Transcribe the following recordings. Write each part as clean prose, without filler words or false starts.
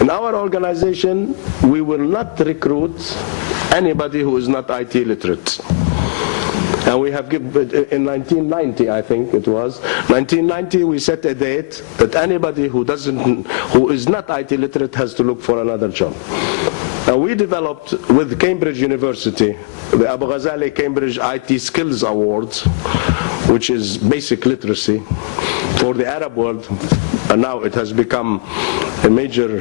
In our organization, we will not recruit anybody who is not IT literate. And we have given, in 1990, I think it was, 1990 we set a date that anybody who is not IT literate has to look for another job. And we developed with Cambridge University the Abu Ghazali Cambridge IT Skills Award, which is basic literacy for the Arab world. And now it has become a major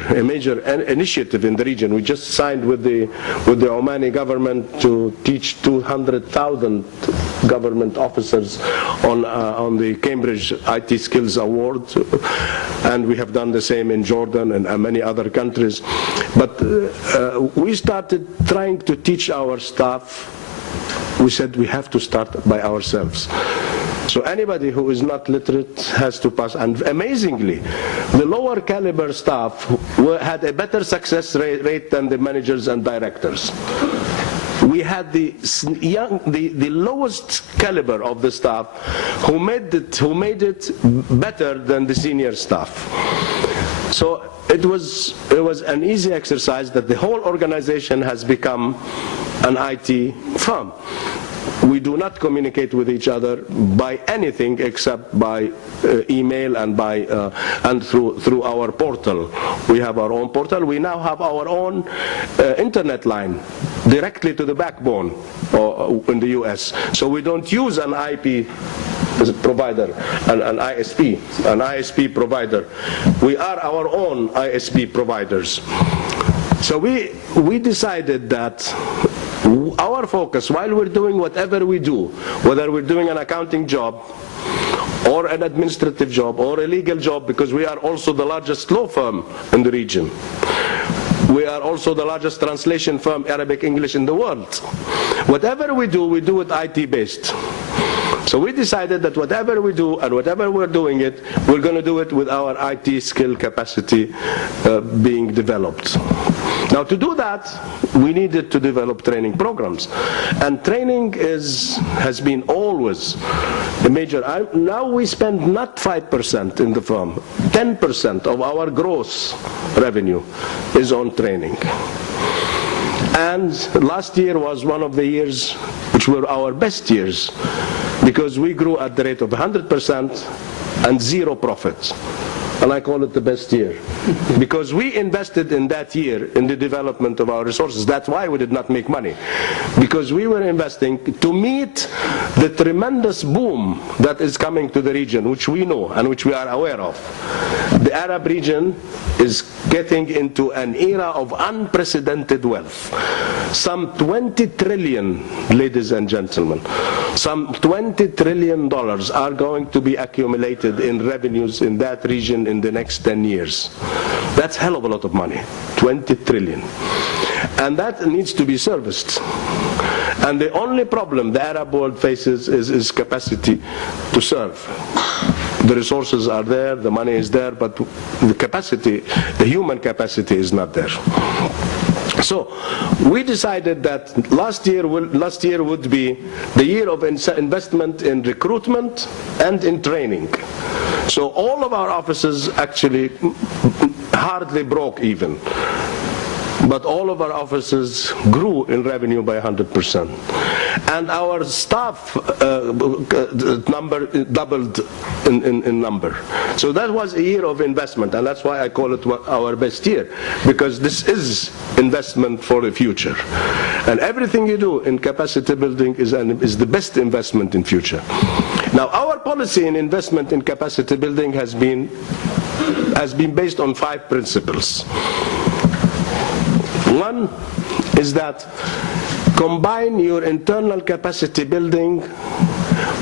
initiative in the region. We just signed with the Omani government to teach 200,000 government officers on the Cambridge IT Skills Award, and we have done the same in Jordan and many other countries. But we started trying to teach our staff. We said we have to start by ourselves. So anybody who is not literate has to pass. And amazingly, the lower caliber staff had a better success rate than the managers and directors. We had the lowest caliber of the staff who made it better than the senior staff. So it was an easy exercise that the whole organization has become an IT firm. We do not communicate with each other by anything except by email and through our portal. We have our own portal. We now have our own internet line directly to the backbone in the US. So we don't use an IP provider, an ISP provider. We are our own ISP providers. So we decided that our focus, while we're doing whatever we do, whether we're doing an accounting job or an administrative job or a legal job, because we are also the largest law firm in the region. We are also the largest translation firm, Arabic English, in the world. Whatever we do it IT based. So we decided that whatever we do and whatever we're doing it, we're going to do it with our IT skill capacity being developed. Now to do that, we needed to develop training programs. And training has been always a major. Now we spend not 5% in the firm, 10% of our gross revenue is on training. And last year was one of the years which were our best years, because we grew at the rate of 100% and zero profits. And I call it the best year, because we invested in that year in the development of our resources. That's why we did not make money, because we were investing to meet the tremendous boom that is coming to the region, which we know and which we are aware of. The Arab region is getting into an era of unprecedented wealth. Some 20 trillion, ladies and gentlemen, some $20 trillion are going to be accumulated in revenues in that region in the next 10 years. That's a hell of a lot of money, 20 trillion. And that needs to be serviced. And the only problem the Arab world faces is capacity to serve. The resources are there, the money is there, but the capacity, the human capacity is not there. So we decided that last year would be the year of investment in recruitment and in training. So all of our offices actually hardly broke even. But all of our offices grew in revenue by 100%. And our staff number doubled in number. So that was a year of investment, and that's why I call it our best year, because this is investment for the future. And everything you do in capacity building is the best investment in future. Now, our policy in investment in capacity building has been based on 5 principles. One is that combine your internal capacity building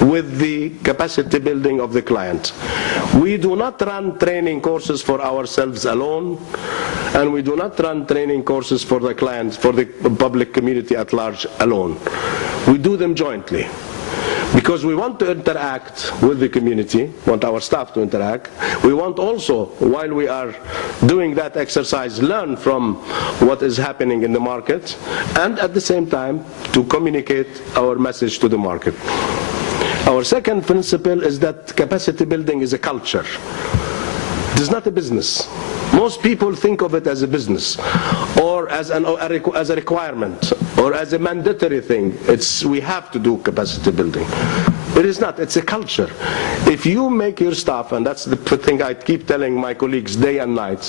with the capacity building of the client. We do not run training courses for ourselves alone, and we do not run training courses for the clients, for the public community at large alone. We do them jointly, because we want to interact with the community, want our staff to interact. We want also, while we are doing that exercise, learn from what is happening in the market, and at the same time to communicate our message to the market. Our second principle is that capacity building is a culture. It is not a business. Most people think of it as a business, or as a requirement, or as a mandatory thing. We have to do capacity building. It is not. It's a culture. If you make your staff, and that's the thing I keep telling my colleagues day and night,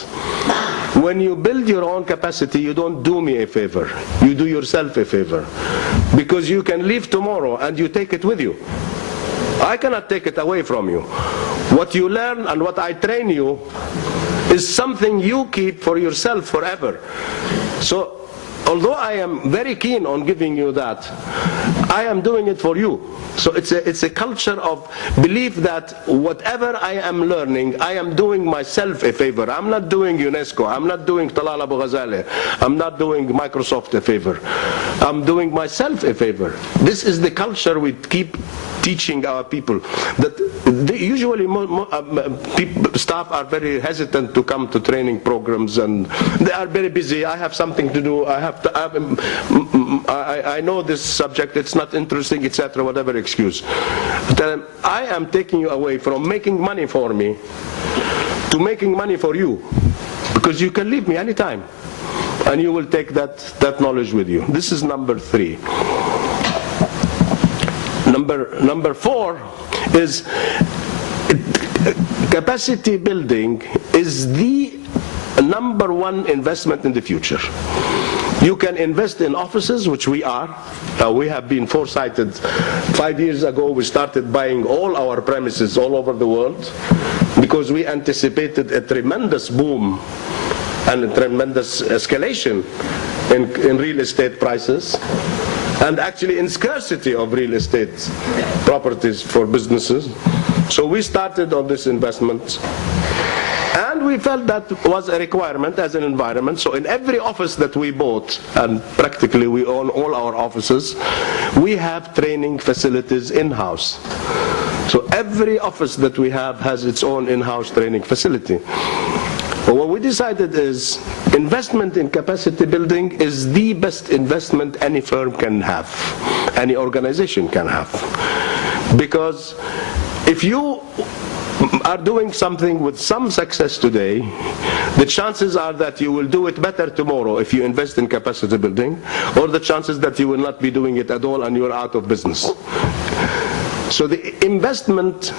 when you build your own capacity, you don't do me a favor. You do yourself a favor. Because you can leave tomorrow and you take it with you. I cannot take it away from you. What you learn and what I train you is something you keep for yourself forever. So, although I am very keen on giving you that, I am doing it for you. So it's a culture of belief that whatever I am learning, I am doing myself a favor. I'm not doing UNESCO. I'm not doing Talal Abu Ghazali. I'm not doing Microsoft a favor. I'm doing myself a favor. This is the culture we keep teaching our people. That usually staff are very hesitant to come to training programs, and they are very busy. I have something to do. I know this subject. It's not interesting, etc. Whatever excuse. But I am taking you away from making money for me to making money for you, because you can leave me anytime, and you will take that knowledge with you. This is number 3. Number 4 is capacity building is the number 1 investment in the future. You can invest in offices, which we are. We have been foresighted. 5 years ago, we started buying all our premises all over the world because we anticipated a tremendous boom and a tremendous escalation in real estate prices, and actually in scarcity of real estate properties for businesses. So we started on this investment, and we felt that was a requirement as an environment. So in every office that we bought, and practically we own all our offices, we have training facilities in-house. So every office that we have has its own in-house training facility. But what we decided is investment in capacity building is the best investment any firm can have, any organization can have. Because if you are doing something with some success today, the chances are that you will do it better tomorrow if you invest in capacity building, or the chances that you will not be doing it at all and you're out of business. So the investment,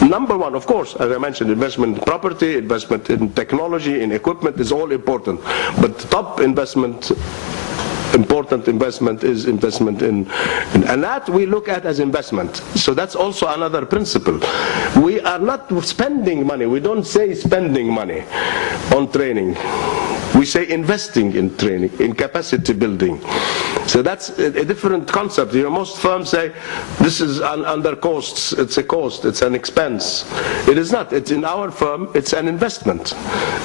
number 1, of course, as I mentioned, investment in property, investment in technology, in equipment is all important. But the top important investment is investment in, and that we look at as investment. So that's also another principle. We are not spending money. We don't say spending money on training. We say investing in training, in capacity building. So that's a different concept. You know, most firms say this is under costs. It's a cost. It's an expense. It is not. It's in our firm. It's an investment,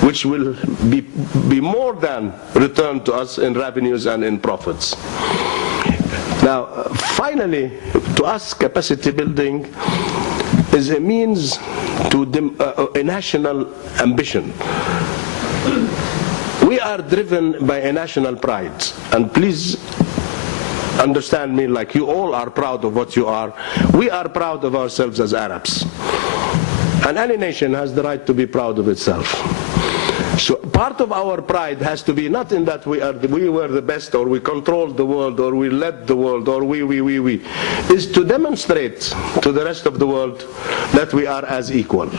which will be more than returned to us in revenues and in profits. Now, finally, to us, capacity building is a means to a national ambition. We are driven by a national pride, and please understand me, like you all are proud of what you are. We are proud of ourselves as Arabs, and any nation has the right to be proud of itself. So part of our pride has to be not in that we were the best, or we controlled the world, or we led the world, or we, is to demonstrate to the rest of the world that we are as equal.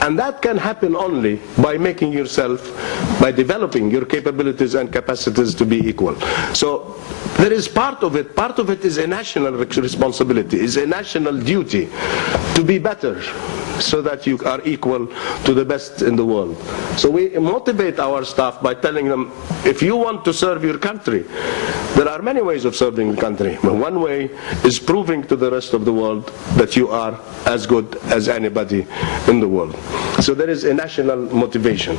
And that can happen only by making yourself, by developing your capabilities and capacities to be equal. So there is part of it is a national responsibility, is a national duty to be better, so that you are equal to the best in the world. So we motivate our staff by telling them, if you want to serve your country, there are many ways of serving the country. But one way is proving to the rest of the world that you are as good as anybody in the world. So there is a national motivation.